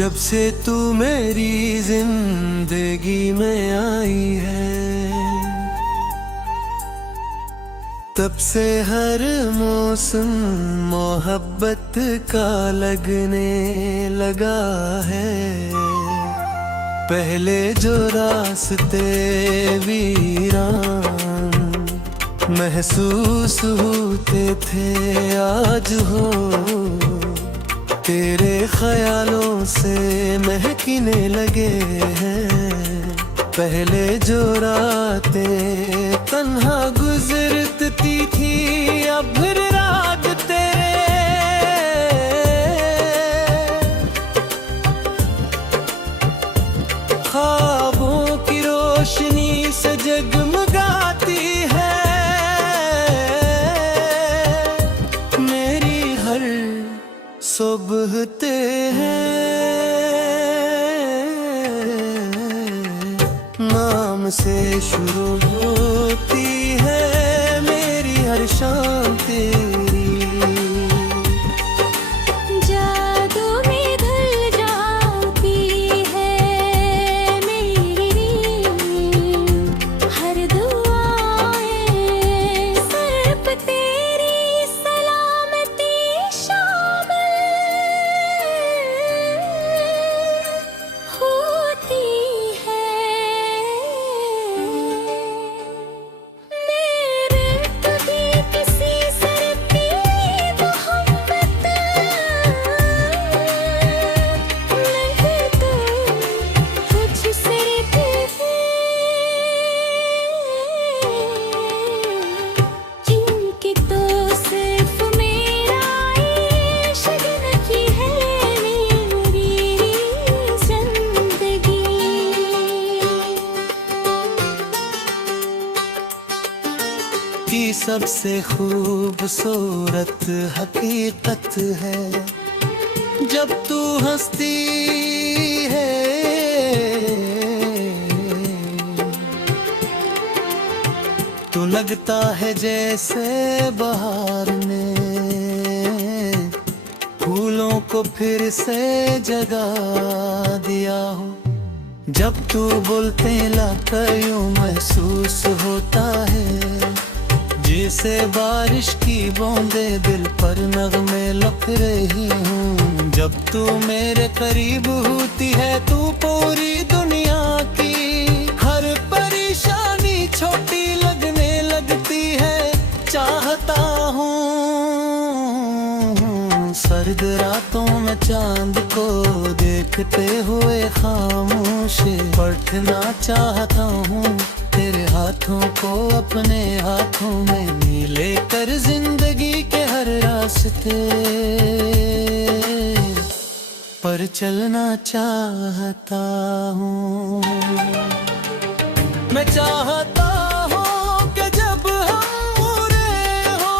जब से तू मेरी जिंदगी में आई है, तब से हर मौसम मोहब्बत का लगने लगा है। पहले जो रास्ते वीरान महसूस होते थे, आज हो तेरे ख्यालों से महकने लगे हैं। पहले जो रातें तन्हा गुजरती थी, अब फिर रात तेरे ख्वाबों की रोशनी से जगमगाती है। मेरी हर सुबह नाम से शुरू होती है, मेरी हर शाम तेरी जादू में ढल जाती है मेरी हर दुआएं, सिर्फ तेरी सलामती शामिल होती है। की सबसे खूबसूरत हकीकत है, जब तू हंसती है तो लगता है जैसे बहार ने फूलों को फिर से जगा दिया हो। जब तू बोलते लगता यूं महसूस होता है, जैसे बारिश की बूंदें दिल पर नगमे लिख रही हूँ। जब तू मेरे करीब होती है, तू पूरी दुनिया की हर परेशानी छोटी लगने लगती है। चाहता हूँ सर्द रातों में चांद को देखते हुए खामोश बैठना चाहता हूँ। तेरे हाथों को अपने हाथों में नीले कर जिंदगी के हर रास्ते पर चलना चाहता हूँ। मैं चाहता हूँ कि जब हम पूरे हो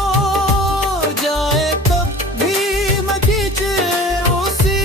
जाए, तब भी मैं खींचे उसी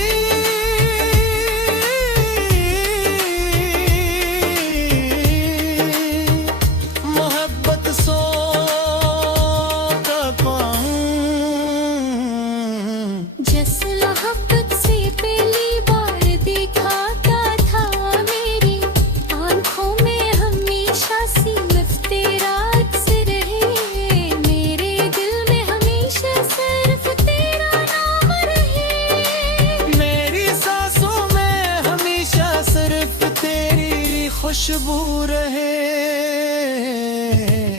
खुशबू रहे।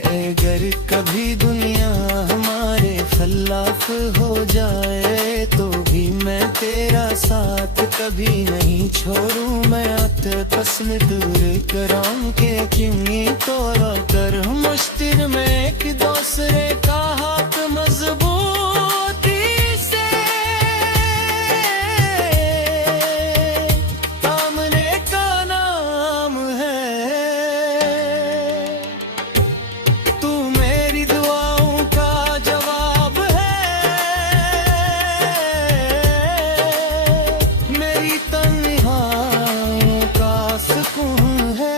अगर कभी दुनिया हमारे खिलाफ हो जाए, तो भी मैं तेरा साथ कभी नहीं छोड़ूं। मैं आपस में दूर कराऊं के क्यों तोड़ा कर मुश्किल में एक दूसरे का हाथ मजबूती से थामने का नाम है। तू मेरी दुआओं का जवाब है, मेरी तन्हाइयों का सुकून है।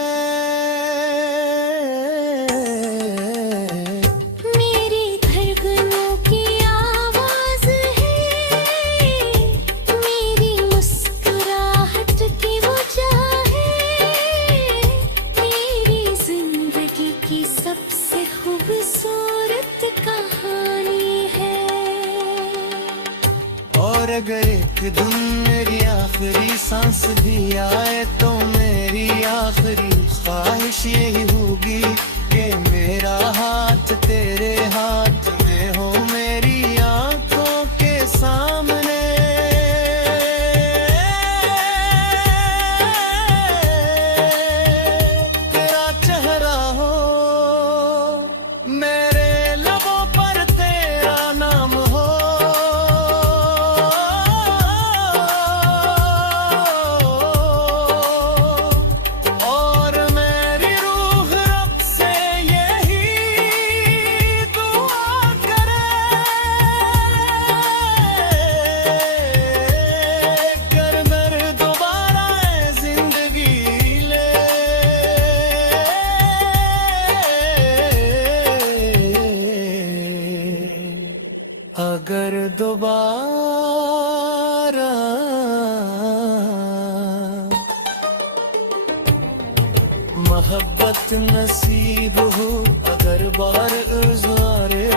सबसे खूबसूरत कहानी है। और अगर एक दिन मेरी आखिरी सांस भी आए तो मेरी आखिरी ख्वाहिश यही होगी कि मेरा हाथ तेरे हाथ में हो, मेरी आंखों के सामने। तेरा चेहरा हो, मेरे लबों पर तेरा नाम हो। और मेरी रूह रब से यही दुआ करे, कर मेरे दोबारा जिंदगी ले। अगर दोबारा मोहब्बत नसीब हो, अगर बार गुज़ारे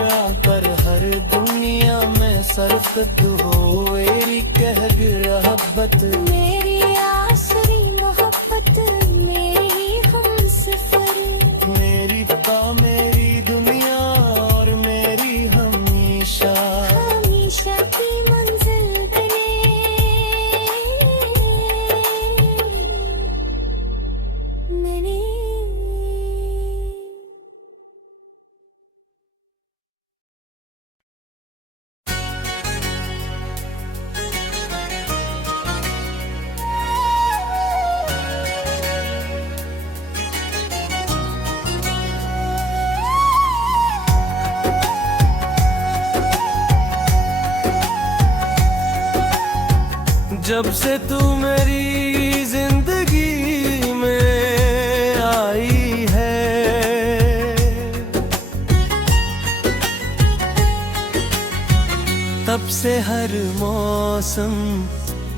पर हर दुनिया में सरफद हो, मेरी कह मोहब्बत मेरी आसरी मोहब्बत, मेरी हमसफर, मेरी पा मेरी दुनिया और मेरी हमेशा हमेशा की मंजिल बने। मैंने जब से तू मेरी जिंदगी में आई है, तब से हर मौसम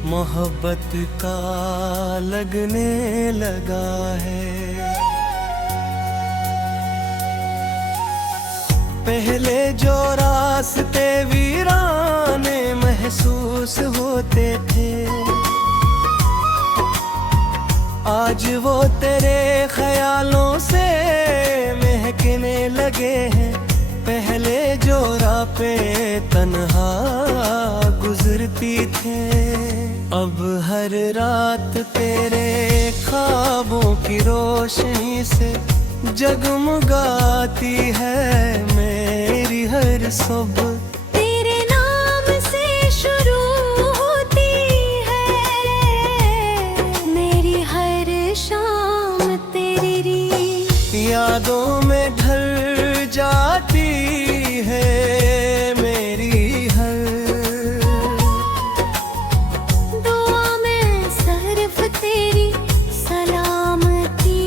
मोहब्बत का लगने लगा है। पहले जो रास्ते वीराने महसूस होते थे, आज वो तेरे ख्यालों से महकने लगे हैं। पहले जो रातें तन्हा गुजरती थे, अब हर रात तेरे ख्वाबों की रोशनी से जगमगाती है मेरी हर सुबह। तेरे नाम से शुरू होती है मेरी हर शाम, तेरी यादों में ढल जाती है मेरी हर दुआ में सिर्फ तेरी सलामती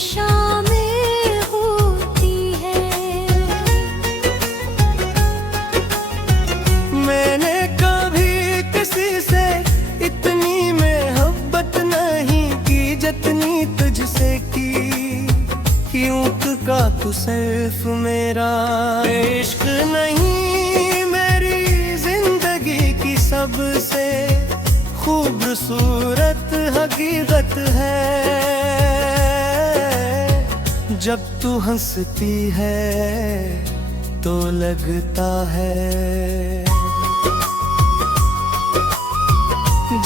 शामिल होती है। मैंने कभी किसी से इतनी मोहब्बत नहीं की जितनी तुझसे की। क्यों का तू सिर्फ मेरा इश्क नहीं, मेरी जिंदगी की सबसे खूबसूरत हकीकत है। जब तू हंसती है तो लगता है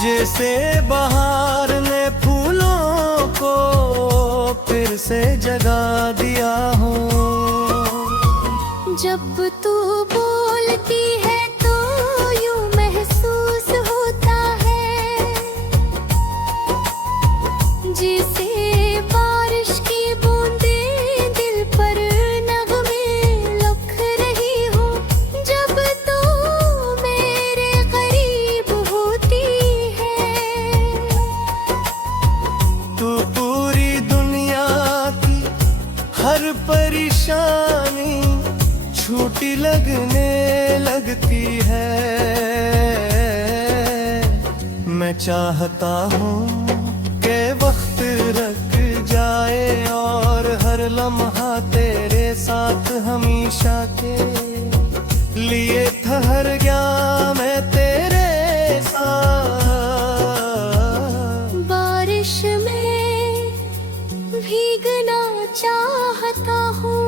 जैसे बहार ने फूलों को फिर से जगा दिया हो। जब तू बोलती है तो यूं महसूस होता है जैसे बारिश की बूंदें दिल पर नगमे लिख रही हो। जब तू मेरे करीब होती है, तू पूरी दुनिया की हर परेशानी छूटी लगने लगती है। मैं चाहता हूँ कि वक्त रुक जाए और हर लम्हा तेरे साथ हमेशा के लिए ठहर गया मैं तेरे साथ। बारिश में भीगना चाहता हूँ,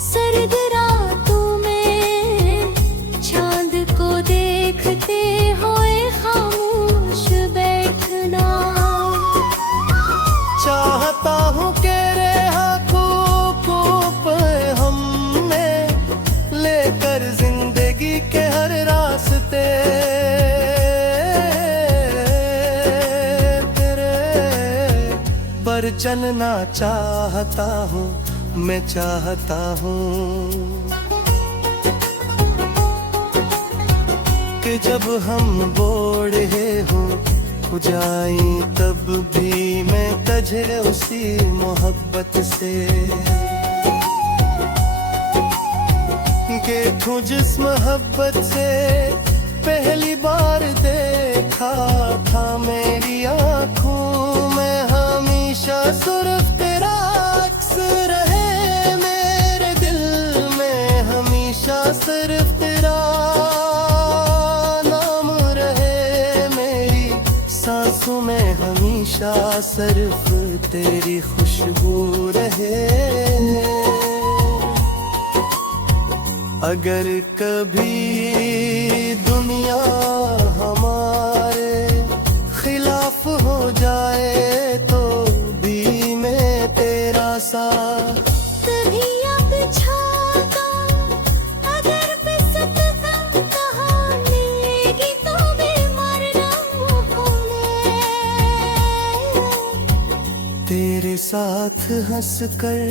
सर्द रातों में चांद को देखते हुए खामोश बैठना। चाहता हूँ कि हमने लेकर जिंदगी के हर रास्ते तेरे पर चलना चाहता हूँ, मैं चाहता हूँ कि जब हम बूढ़े हो जाएं तब भी मैं तुझे उसी मोहब्बत से कि तू जिस मोहब्बत से पहली बार देखा था मेरी आँखों में, हमेशा सिर्फ तेरा अक्स रहे मेरे दिल में, हमेशा सिर्फ तेरा नाम रहे मेरी सांसों में, हमेशा सिर्फ तेरी खुशबू रहे। अगर कभी दुनिया हमारे खिलाफ हो जाए तो भी मैं तेरा साथ कभी अब छाता, अगर बिसत गम कहानी तो भी मरना भूले। तेरे साथ हंसकर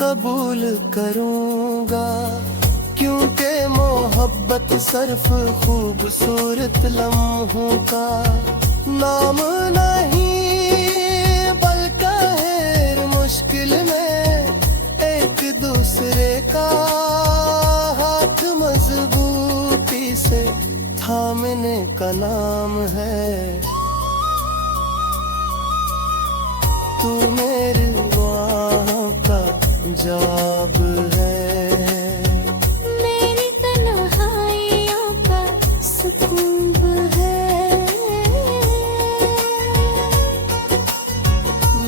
कबूल करूँगा, क्योंकि मोहब्बत सिर्फ खूबसूरत लम्हों का नाम नहीं, बल्कि हर मुश्किल में एक दूसरे का हाथ मजबूती से थामने का नाम है। तू मेरी दुआओं का जवाब है,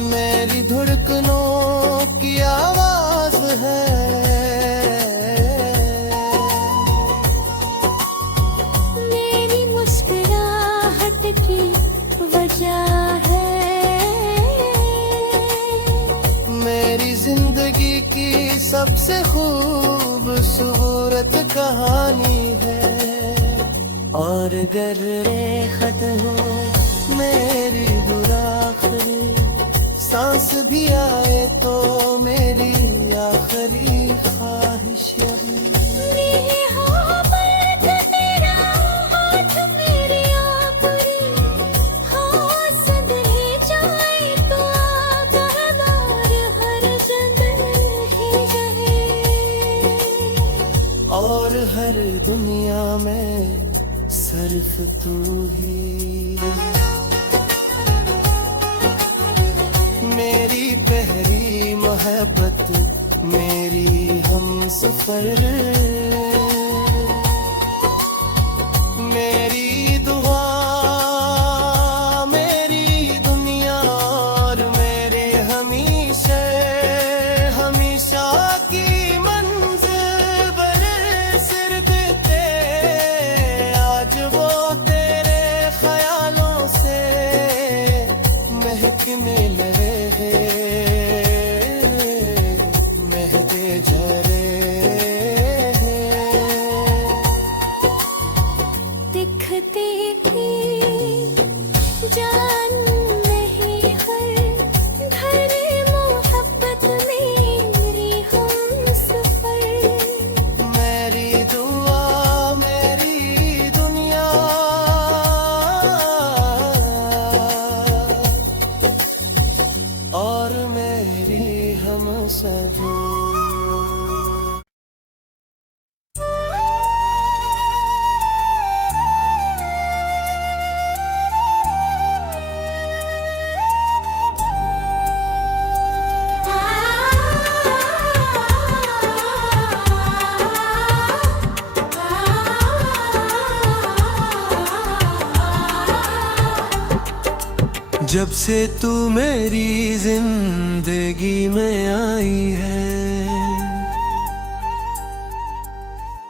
मेरी धड़कनों की आवाज है, मेरी मुस्कुराहट की वजह है, मेरी जिंदगी की सबसे खूबसूरत कहानी है। और अगर खत हो मेरी दुराखरी सांस भी आए तो मेरी आखिरी ख्वाहिश यही। और हर दुनिया में सिर्फ तू ही मेरी पहली मोहब्बत, मेरी हमसफर, मेरी दुआ, मेरी दुनिया और मेरे हमेशा हमेशा की मंजिल बने सिर्फ आज वो तेरे ख्यालों से महकने लगे महके जरे दिखते ही जान नहीं हर घर मोहब्बत मेरी हमसफर, मेरी दुआ, मेरी दुनिया और मेरी हमसफर। जब से तू मेरी जिंदगी में आई है,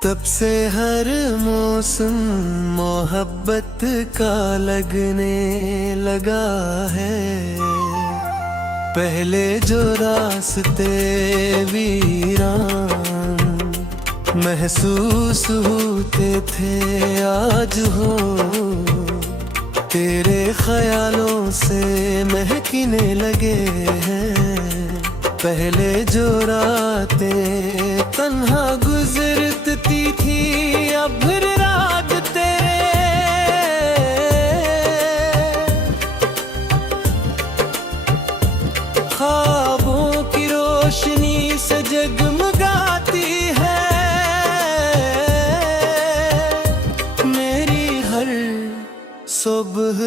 तब से हर मौसम मोहब्बत का लगने लगा है। पहले जो रास्ते वीरान महसूस होते थे, आज हो तेरे ख्यालों से महकने लगे हैं। पहले जो रातें तन्हा गुजरती थी, अब हर रात तेरे ख्वाबों की रोशनी से जगमगाती है। मेरी हर सुबह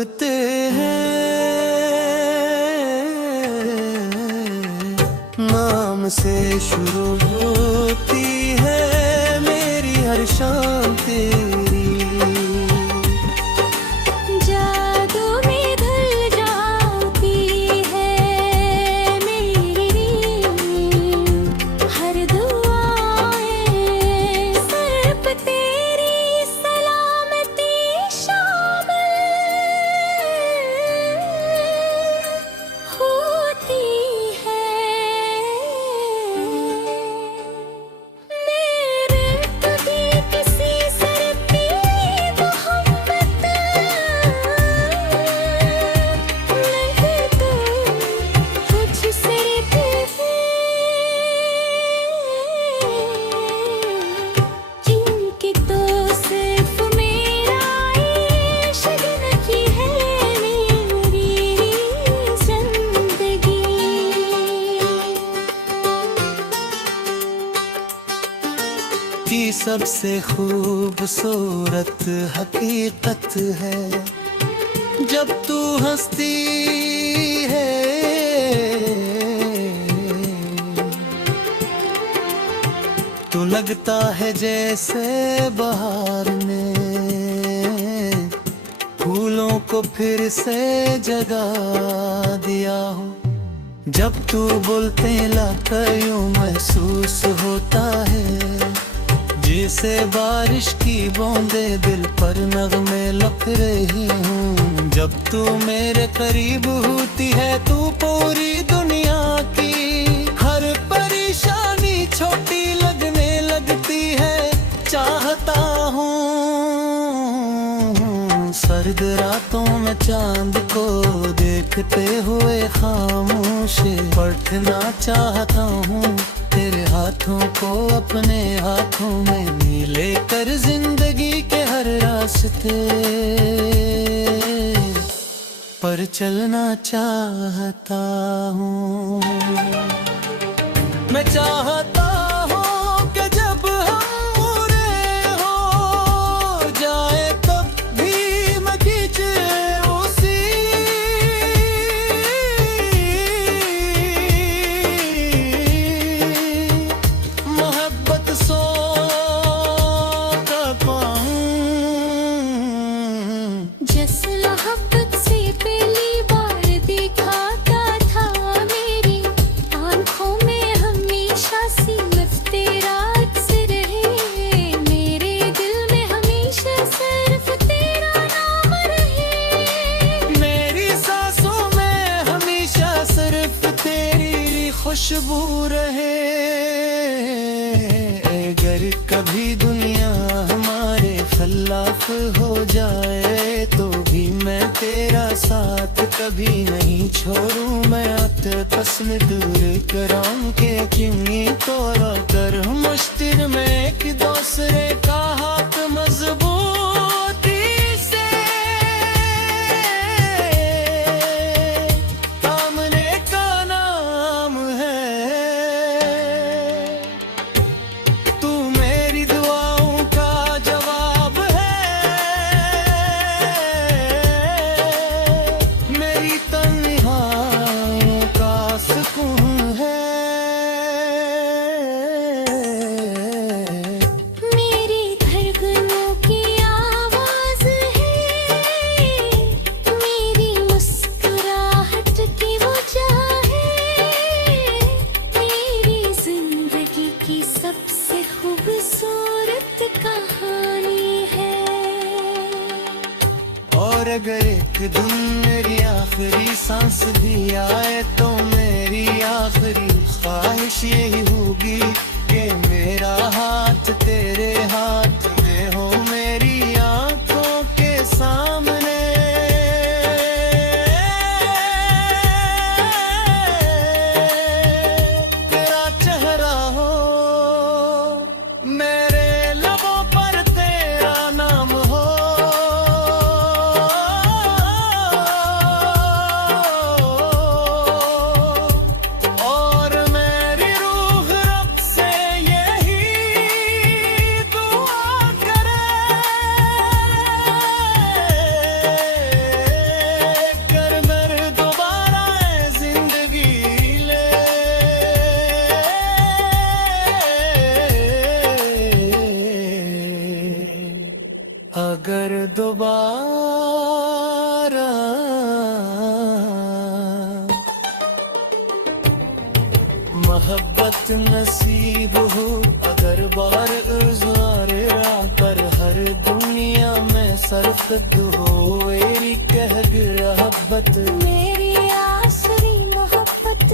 नाम से शुरू होती है, मेरी हर शाम तेरी जादू में ढल जाती है मेरी हर दुआएं, सिर्फ तेरी सलामती शामिल होती है। मेरे कभी किसी सर पे मोहब्बत नहीं तो कुछ सर पे जिनकी तो सिर्फ मेरा इश्क नहीं है मेरी जिंदगी। की सबसे खूबसूरत हकीकत है, जब तू हंसती है तो लगता है जैसे बहार ने फूलों को फिर से जगा दिया हो। जब तू बोलते लाका यूं महसूस होता है, जैसे बारिश की बूंदें दिल पर नगमे लिख रही हूँ। जब तू मेरे करीब होती है, तू पूरी दुनिया की हर परेशानी छोटी लगने लगती है। चाहता हूँ सर्द रातों में चांद को देखते हुए खामोश बैठना चाहता हूँ। तेरे हाथों को अपने हाथों में लेकर जिंदगी के हर रास्ते पर चलना चाहता हूँ। मैं चाहता हूँ कि जब हम पूरे हो जाए तब भी मैं खींचे उसी मोहब्बत सो का पाऊं। जिस मोहब्बत से पहली बार देखा था मेरी आंखों में, हमेशा सिर्फ तेरा अक्स रहे। मेरे दिल में हमेशा सिर्फ तेरा नाम रहे। मेरी सांसों में हमेशा सिर्फ तेरी खुशबू रहे। अगर कभी दुनिया हमारे खिलाफ हो जाए तो भी मैं तेरा साथ कभी नहीं छोड़ूं। मैं आते तस्म दूर कराऊं के यकीनी तौर कर मुश्तिल में एक दूसरे का हाथ मजबूती से थामने का नाम है। तू मेरी दुआओं का जवाब है, मेरी तन्हाइयों का सुकून है। एक दिन मेरी आखिरी सांस भी आए तो मेरी आखिरी ख्वाहिश यही होगी कि मेरा हाथ तेरे हाथ में हो, मेरी आंखों के सामने तेरा चेहरा हो, मेरे लबों पर तेरा नाम हो, और मेरी रूह रब से यही दुआ करे, कर मेरे दोबारा जिंदगी ले। अगर दोबारा मोहब्बत नसीब हो, अगर बार गुज़ार राह पर हर दुनिया में सरकत हो, मेरी कह रहबत मेरी आसरी मोहब्बत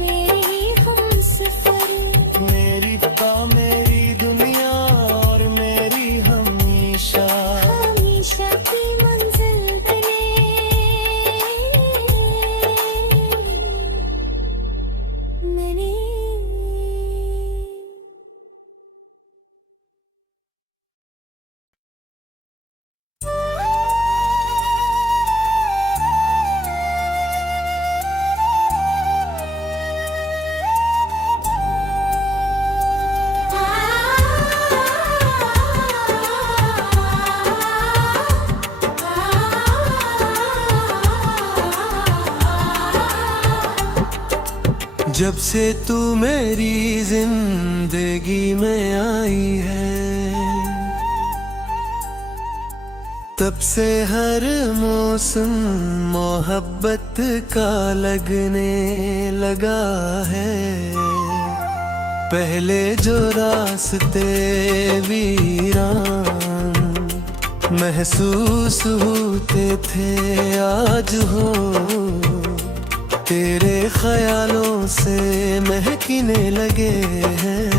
मेरी हमसफर, मेरी मेरी दुनिया और मेरी हमेशा हमेशा की मंजिल बने। मैंने जब से तू मेरी जिंदगी में आई है, तब से हर मौसम मोहब्बत का लगने लगा है। पहले जो रास्ते वीरान महसूस होते थे, आज हो तेरे ख्यालों से महकने लगे हैं।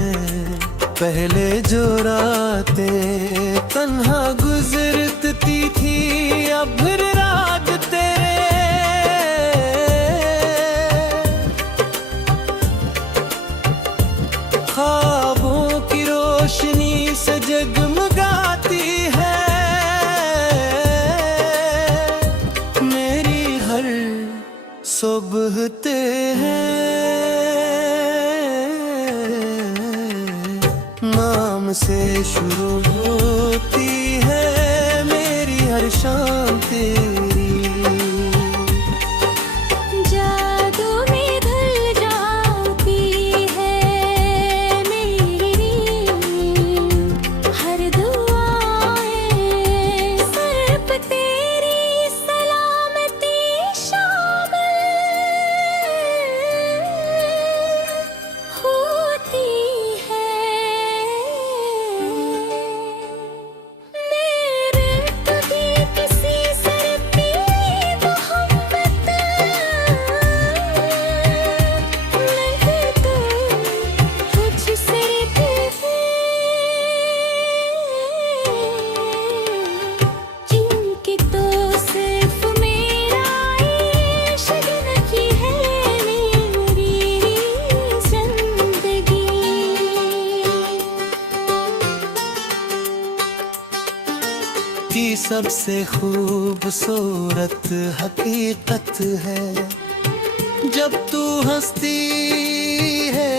पहले जो रातें तन्हा गुजरती थी, अब रात तेरे ख्वाबों की रोशनी से जगमगाती है। मेरी हर सुबह हैं नाम से शुरू होती है, मेरी हर शाम तेरी जादू में ढल जाती है मेरी हर दुआएं, सर पे तेरी सलामती शामिल होती है। मेरे कभी किसी सर पे मोहब्बत नहीं तो कुछ सिर पे जिनकी तो सिर्फ मेरा इश्क नहीं है मेरी जिंदगी। की सबसे खूबसूरत हकीकत है, जब तू हंसती है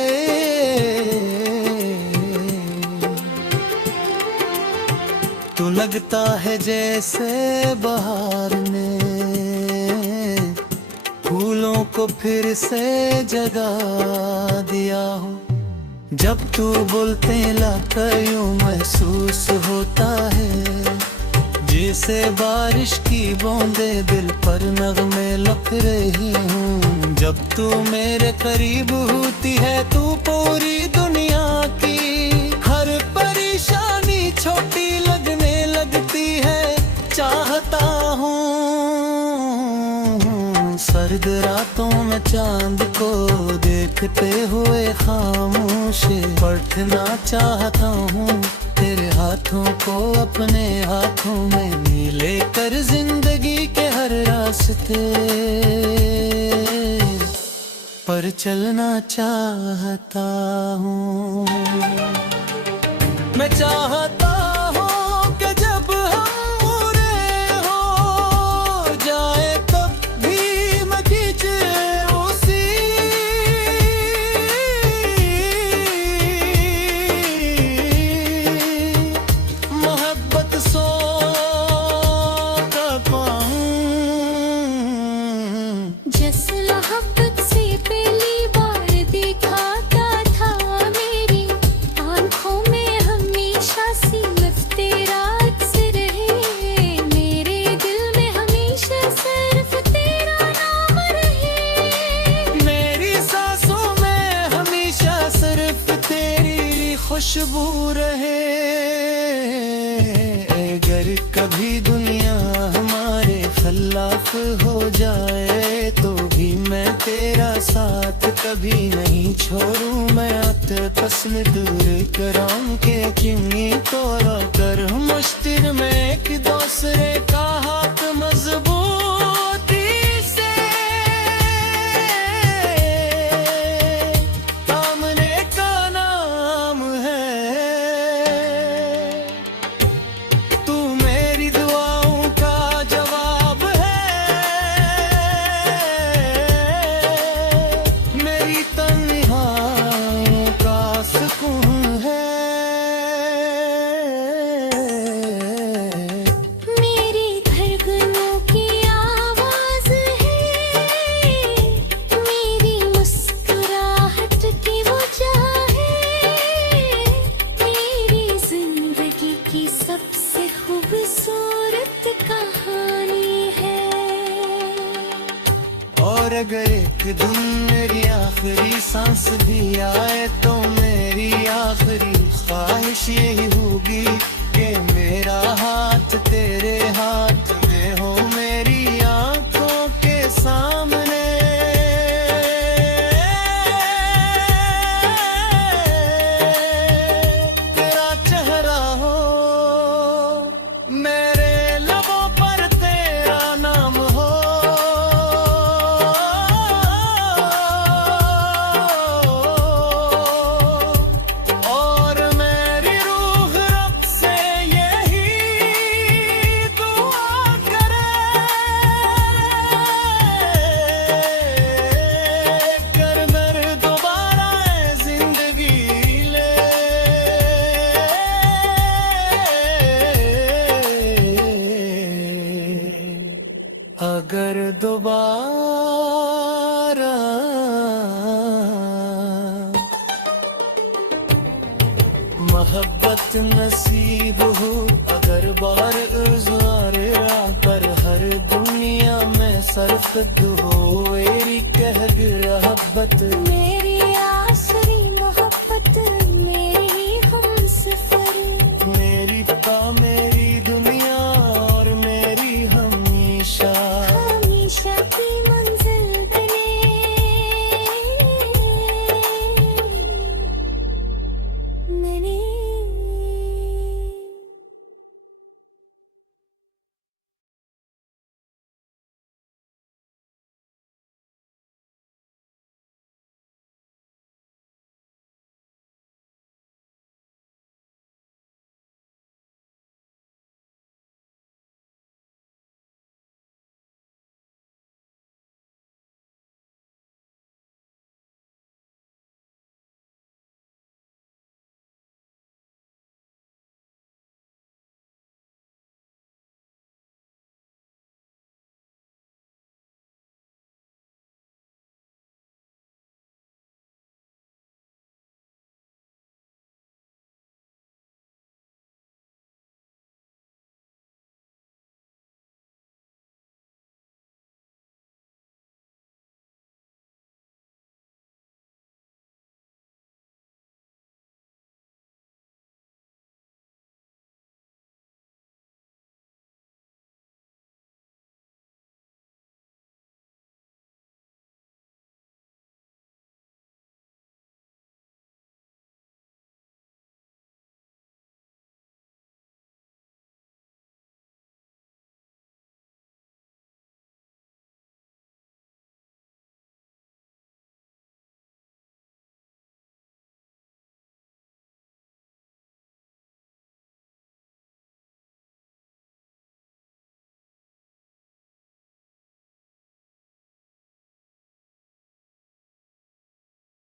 तो लगता है जैसे बहार ने फूलों को फिर से जगा दिया हो। जब तू बोलते लाता यूं महसूस होता है, जैसे बारिश की बूंदें दिल पर नगमे लिख रही हूँ। जब तू मेरे करीब होती है, तू पूरी दुनिया की हर परेशानी छोटी लगने लगती है। चाहता हूँ मैं चांद को देखते हुए खामोश बैठना चाहता हूँ तेरे हाथों को अपने हाथों में नीले कर जिंदगी के हर रास्ते पर चलना चाहता हूँ। मैं चाहता हूँ कि जब हम पूरे हो जाए तब भी मैं खींचे उसी मोहब्बत सो का पाऊँ। जिस मोहब्बत से पहली बार देखा क्या था मेरी आंखों में हमेशा सिर्फ तेरा अक्स रहे, मेरे दिल में हमेशा सिर्फ तेरा नाम रहे, मेरी सांसों में हमेशा सिर्फ तेरी खुशबू रहे। अगर कभी दुनिया हमारे खिलाफ हो जाए तो भी मैं तेरा साथ कभी नहीं छोड़ूं। मैं आते पसंद दूर कराम के चिंगी तोड़ा कर मुश्किल में एक दूसरे का हाथ मजबूती से थामने का नाम है। तू मेरी दुआओं का जवाब है, मेरी तन्हाइयों का सुकून है। मेरी धड़कनों की आवाज है, मेरी मुस्कुराहट की वजह है, मेरी जिंदगी की सबसे खूबसूरत कहानी है। और अगर एक दिन मेरी आखिरी सांस भी आए तो मेरी आखिरी ख्वाहिश यही होगी कि मेरा हाथ तेरे हाथ में हो, मेरी आंखों के सामने तेरा चेहरा हो, मेरे लबों पर तेरा नाम हो। और मेरी रूह रब से यही दुआ करे, कर मेरे दोबारा जिंदगी ले। अगर दोबारा मोहब्बत नसीब हो, अगर बार गुज़ार पर हर दुनिया में सरफद हो, मेरी कह रहबत मेरी